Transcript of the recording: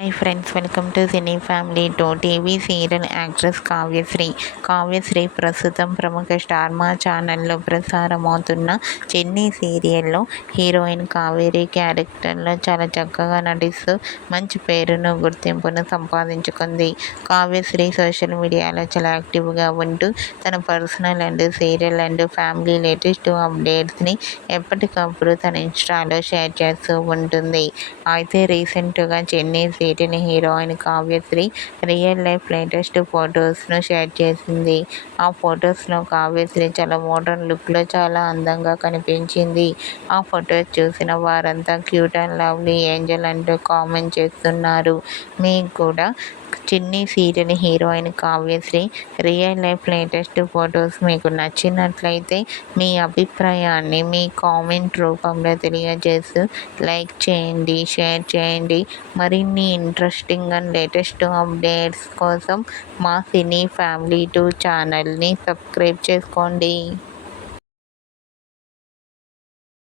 Hi friends, welcome to cine family two. TV serial actress Kavyasri ప్రస్తుతం ప్రముఖ star మా ఛానల్లో ప్రసారమవుతున్న చెన్నీ సీరియల్లో హీరోయిన్ కావేరి క్యారెక్టర్లో చాలా చక్కగా నటిస్తూ మంచి పేరును గుర్తింపును సంపాదించుకుంది. కావ్యశ్రీ సోషల్ మీడియాలో చాలా యాక్టివ్గా ఉంటూ తన personal and serial and family latest అప్డేట్స్ని ఎప్పటికప్పుడు తన ఇన్స్టాలో షేర్ చేస్తూ ఉంటుంది. అయితే రీసెంట్గా చెన్నీ serial heroine Kavyasri real life latest ఫొటోస్ను షేర్ చేసింది. ఆ ఫొటోస్లో కావ్యశ్రీ చాలా మోడర్న్ లుక్లో చాలా అందంగా కనిపించింది. ఆ ఫొటోస్ చూసిన వారంతా క్యూట్ అండ్ లవ్లీ ఏంజల్ అంటూ కామెంట్ చేస్తున్నారు. మీకు కూడా చిన్ని serial heroine Kavyasri real life latest photos మీకు నచ్చినట్లయితే మీ అభిప్రాయాన్ని మీ కామెంట్ రూపంలో తెలియజేస్తూ లైక్ చేయండి, షేర్ చేయండి. మరిన్ని ఇంట్రెస్టింగ్ అండ్ లేటెస్ట్ అప్డేట్స్ కోసం మా సినీ ఫ్యామిలీ 2 ఛానల్ని సబ్స్క్రైబ్ చేసుకోండి.